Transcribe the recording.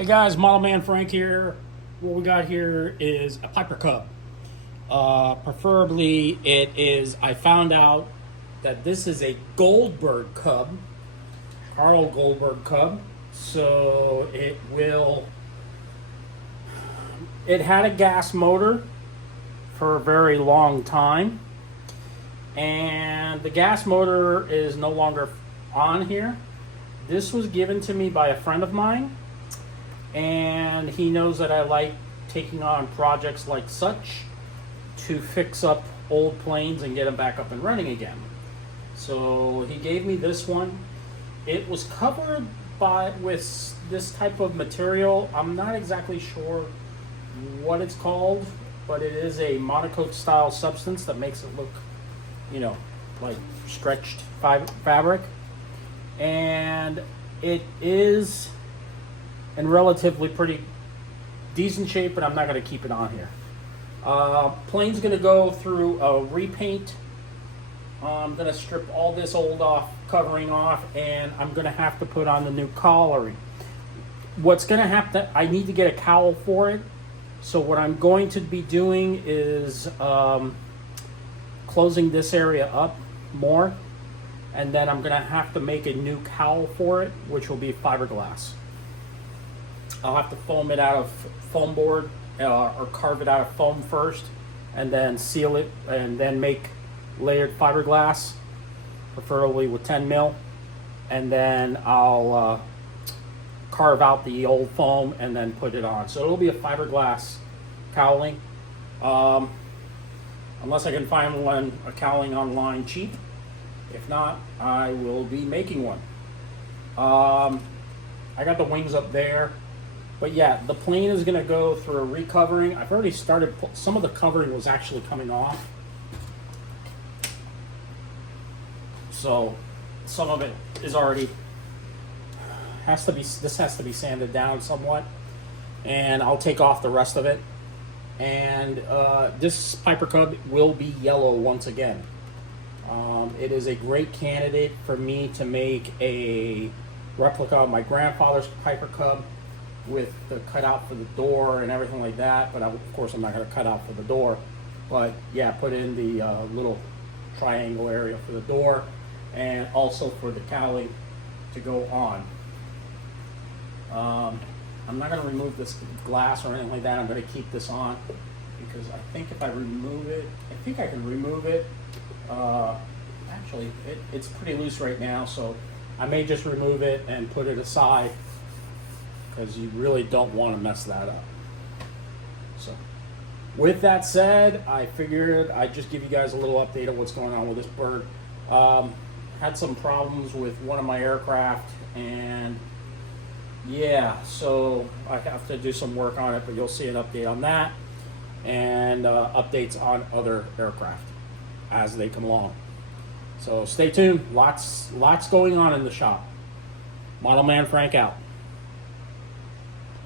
Hey guys, Model Man Frank here. What we got here is a Piper Cub. Preferably I found out that this is a Goldberg Cub, Carl Goldberg Cub. So it had a gas motor for a very long time. And the gas motor is no longer on here. This was given to me by a friend of mine. And he knows that I like taking on projects like such to fix up old planes and get them back up and running again. So he gave me this one. It was covered with this type of material. I'm not exactly sure what it's called, but it is a monocoat style substance that makes it look, like stretched fabric. And it is in relatively pretty decent shape, but I'm not going to keep it on here. Plane's going to go through a repaint. I'm going to strip all this old covering off, and I'm going to have to put on the new collaring. What's going to happen, I need to get a cowl for it. So what I'm going to be doing is closing this area up more, and then I'm going to have to make a new cowl for it, which will be fiberglass. I'll have to foam it out of foam board or carve it out of foam first, and then seal it, and then make layered fiberglass, preferably with 10 mil, and then I'll carve out the old foam and then put it on. So it'll be a fiberglass cowling, unless I can find a cowling online cheap. If not, I will be making one. I got the wings up there. But yeah, the plane is going to go through a recovering. I've already started, some of the covering was actually coming off. So some of it is already, this has to be sanded down somewhat. And I'll take off the rest of it. And this Piper Cub will be yellow once again. It is a great candidate for me to make a replica of my grandfather's Piper Cub, with the cutout for the door and everything like that, but of course I'm not going to cut out for the door. But yeah, put in the little triangle area for the door, and also for the cowling to go on. I'm not going to remove this glass or anything like that. I'm going to keep this on because I think if I remove it, I think I can remove it. Actually, it's pretty loose right now, so I may just remove it and put it aside, because you really don't want to mess that up. So with that said, I figured I'd just give you guys a little update of what's going on with this bird. Had some problems with one of my aircraft, and yeah, so I have to do some work on it, but you'll see an update on that, and updates on other aircraft as they come along. So stay tuned. Lots going on in the shop. Model Man Frank out.